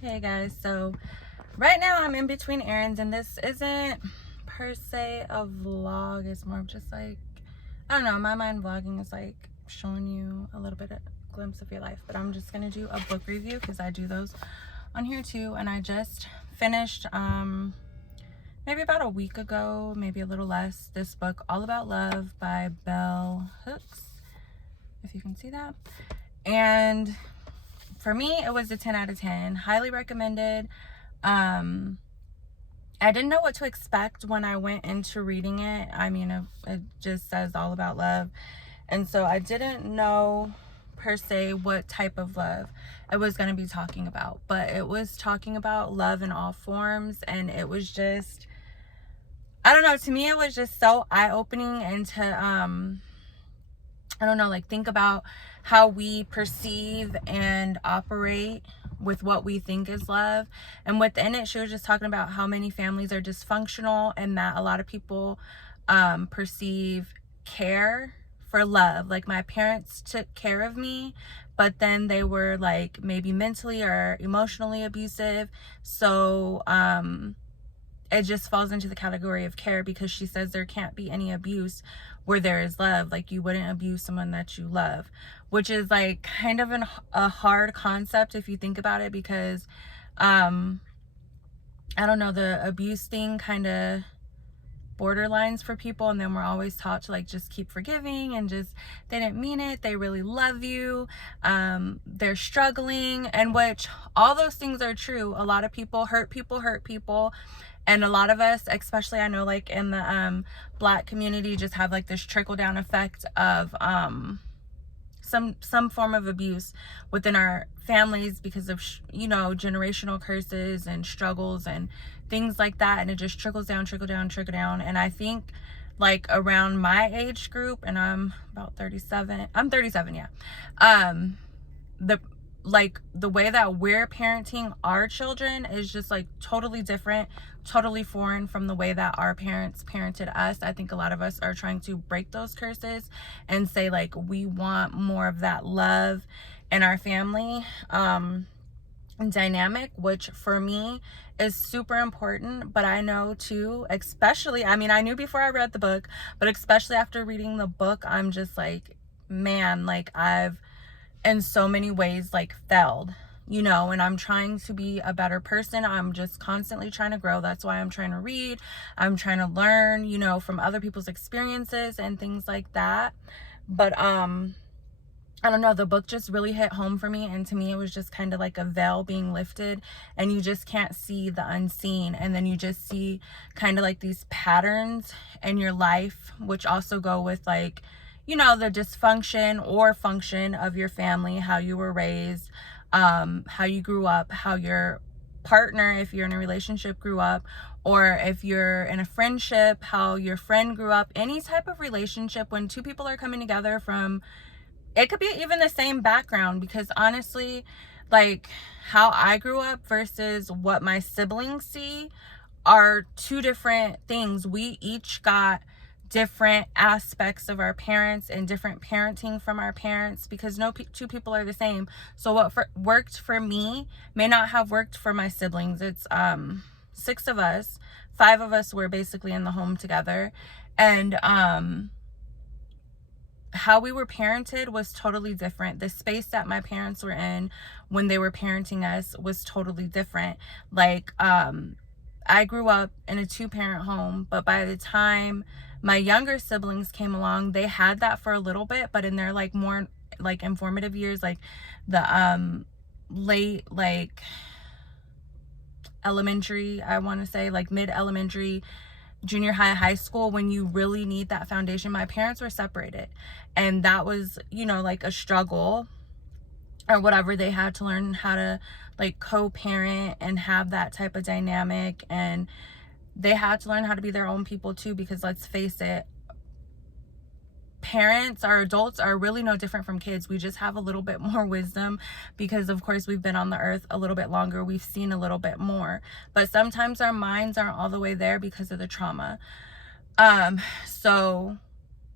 Hey guys, so right now I'm in between errands, and this isn't per se a vlog. It's more of just like, I don't know, in my mind vlogging is like showing you a little bit of glimpse of your life, but I'm just gonna do a book review because I do those on here too. And I just finished maybe about a week ago, maybe a little less, this book All About Love by Bell Hooks, if you can see that. And for me, it was a 10 out of 10. Highly recommended. I didn't know what to expect when I went into reading it. I mean, it just says all about love. And so I didn't know per se what type of love it was going to be talking about. But it was talking about love in all forms. And it was just, I don't know, to me it was just so eye-opening, and to I don't know, like think about how we perceive and operate with what we think is love. And within it, she was just talking about how many families are dysfunctional, and that a lot of people perceive care for love. Like, my parents took care of me, but then they were like maybe mentally or emotionally abusive. So it just falls into the category of care, because she says there can't be any abuse where there is love. Like, you wouldn't abuse someone that you love, which is like kind of a hard concept if you think about it, because I don't know, the abuse thing kind of borderlines for people, and then we're always taught to like just keep forgiving and just, they didn't mean it, they really love you, they're struggling, and which all those things are true. A lot of people hurt people, and a lot of us, especially I know like in the Black community, just have like this trickle down effect of some form of abuse within our families because of generational curses and struggles and things like that. And it just trickles down. And I think like around my age group, and I'm about 37, yeah, the way that we're parenting our children is just like totally different, totally foreign from the way that our parents parented us. I think a lot of us are trying to break those curses and say like we want more of that love in our family dynamic, which for me is super important. But I know too, especially, I mean, I knew before I read the book, but especially after reading the book, I'm just like, man, like I've in so many ways like failed, and I'm trying to be a better person. I'm just constantly trying to grow. That's why I'm trying to read. I'm trying to learn, from other people's experiences and things like that. But I don't know, the book just really hit home for me, and to me it was just kind of like a veil being lifted, and you just can't see the unseen, and then you just see kind of like these patterns in your life, which also go with like the dysfunction or function of your family, how you were raised, how you grew up, how your partner, if you're in a relationship, grew up, or if you're in a friendship, how your friend grew up. Any type of relationship, when two people are coming together from, it could be even the same background, because honestly, like how I grew up versus what my siblings see are two different things. We each got different aspects of our parents and different parenting from our parents, because no two people are the same. So what worked for me may not have worked for my siblings. It's 6 of us, 5 of us were basically in the home together, and how we were parented was totally different. The space that my parents were in when they were parenting us was totally different. Like I grew up in a 2-parent home, but by the time my younger siblings came along, they had that for a little bit, but in their like more like informative years, like the late like elementary, I want to say like mid elementary, junior high, high school, when you really need that foundation, my parents were separated, and that was like a struggle or whatever. They had to learn how to like co-parent and have that type of dynamic, and they had to learn how to be their own people too, because let's face it, parents, our adults, are really no different from kids. We just have a little bit more wisdom because of course we've been on the earth a little bit longer, we've seen a little bit more, but sometimes our minds aren't all the way there because of the trauma. So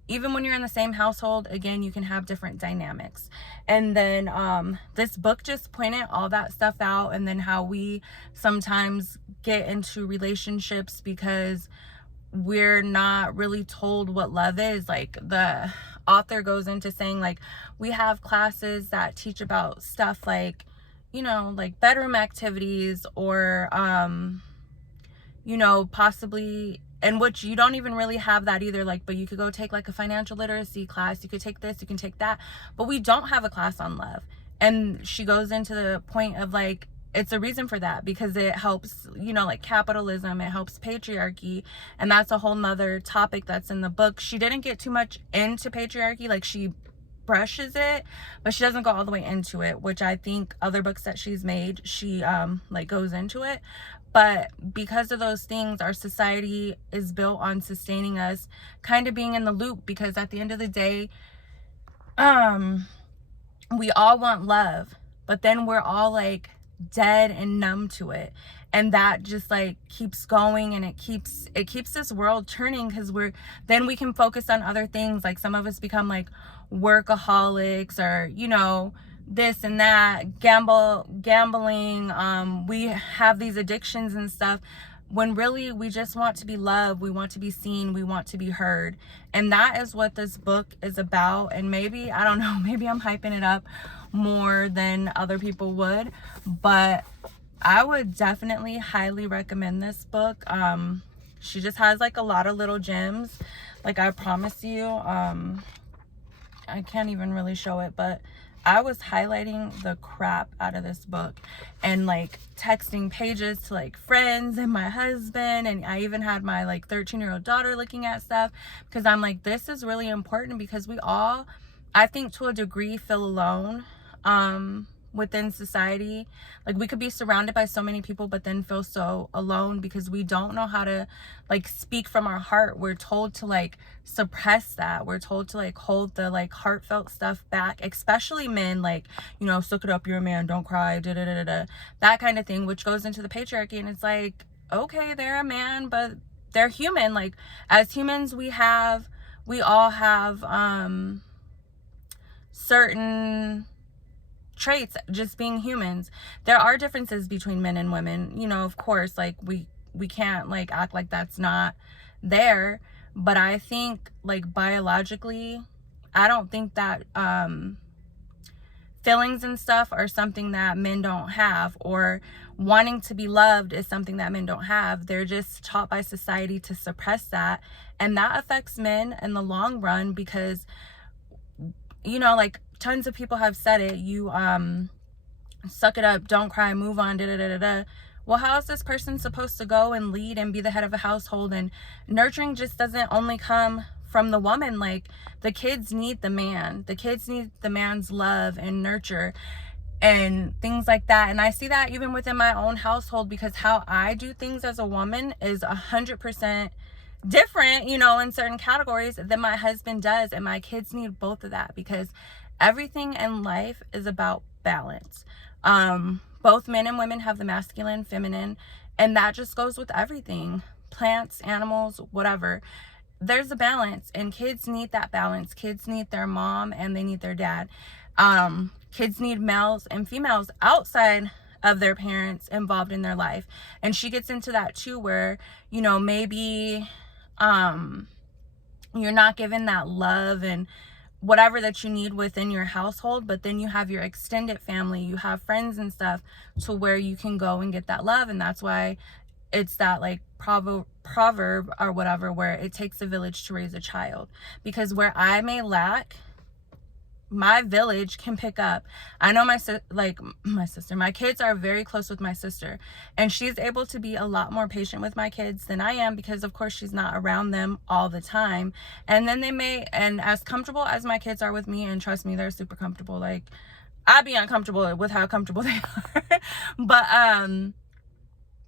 even when you're in the same household, again, you can have different dynamics. And then this book just pointed all that stuff out, and then how we sometimes get into relationships because we're not really told what love is. Like, the author goes into saying, like, we have classes that teach about stuff like, you know, like bedroom activities, or you know, possibly, and which you don't even really have that either, like, but you could go take like a financial literacy class, you could take this, you can take that, but we don't have a class on love. And she goes into the point of like, it's a reason for that, because it helps, you know, like capitalism, it helps patriarchy, and that's a whole nother topic that's in the book. She didn't get too much into patriarchy, like she brushes it, but she doesn't go all the way into it, which I think other books that she's made, she like goes into it. But because of those things, our society is built on sustaining us kind of being in the loop, because at the end of the day, we all want love, but then we're all like dead and numb to it, and that just like keeps going, and it keeps this world turning, because then we can focus on other things. Like, some of us become like workaholics, or, you know, this and that, gambling, we have these addictions and stuff, when really we just want to be loved, we want to be seen, we want to be heard. And that is what this book is about. And maybe, I don't know, maybe I'm hyping it up more than other people would, but I would definitely highly recommend this book. She just has like a lot of little gems, like, I promise you. I can't even really show it, but I was highlighting the crap out of this book, and like texting pages to like friends and my husband, and I even had my like 13-year-old daughter looking at stuff, because I'm like, this is really important, because we all, I think, to a degree, feel alone within society. Like, we could be surrounded by so many people, but then feel so alone because we don't know how to like speak from our heart. We're told to like suppress that. We're told to like hold the like heartfelt stuff back, especially men, like, you know, suck it up, you're a man, don't cry, da da da da, that kind of thing, which goes into the patriarchy. And it's like, okay, they're a man, but they're human. Like, as humans, we all have certain traits, just being humans. There are differences between men and women, you know, of course, like we can't like act like that's not there. But I think like biologically, I don't think that feelings and stuff are something that men don't have, or wanting to be loved is something that men don't have. They're just taught by society to suppress that, and that affects men in the long run, because, you know, like, tons of people have said it, you suck it up, don't cry, move on, da da da da da. Well, how is this person supposed to go and lead and be the head of a household? And nurturing just doesn't only come from the woman. Like, the kids need the man, the kids need the man's love and nurture and things like that. And I see that even within my own household, because how I do things as a woman is 100% different, you know, in certain categories than my husband does. And my kids need both of that, because everything in life is about balance. Both men and women have the masculine, feminine, and that just goes with everything. Plants, animals, whatever. There's a balance, and kids need that balance. Kids need their mom and they need their dad. Kids need males and females outside of their parents involved in their life. And she gets into that too, where, you know, maybe you're not given that love and whatever that you need within your household, but then you have your extended family, you have friends and stuff, to where you can go and get that love. And that's why it's that like proverb or whatever, where it takes a village to raise a child. Because where I may lack, my village can pick up. I know my sister, my kids are very close with my sister, and she's able to be a lot more patient with my kids than I am, because of course she's not around them all the time. And then and as comfortable as my kids are with me, and trust me, they're super comfortable, like, I'd be uncomfortable with how comfortable they are. But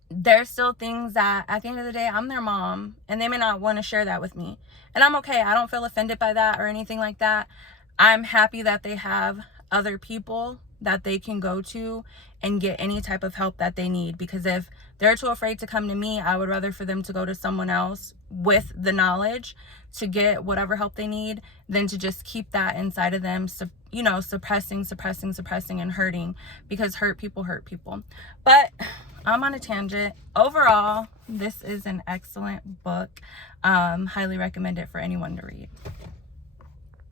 there's still things that at the end of the day, I'm their mom, and they may not want to share that with me, and I'm okay. I don't feel offended by that or anything like that. I'm happy that they have other people that they can go to and get any type of help that they need. Because if they're too afraid to come to me, I would rather for them to go to someone else with the knowledge to get whatever help they need than to just keep that inside of them, you know, suppressing and hurting, because hurt people hurt people. But I'm on a tangent. Overall, this is an excellent book. Highly recommend it for anyone to read.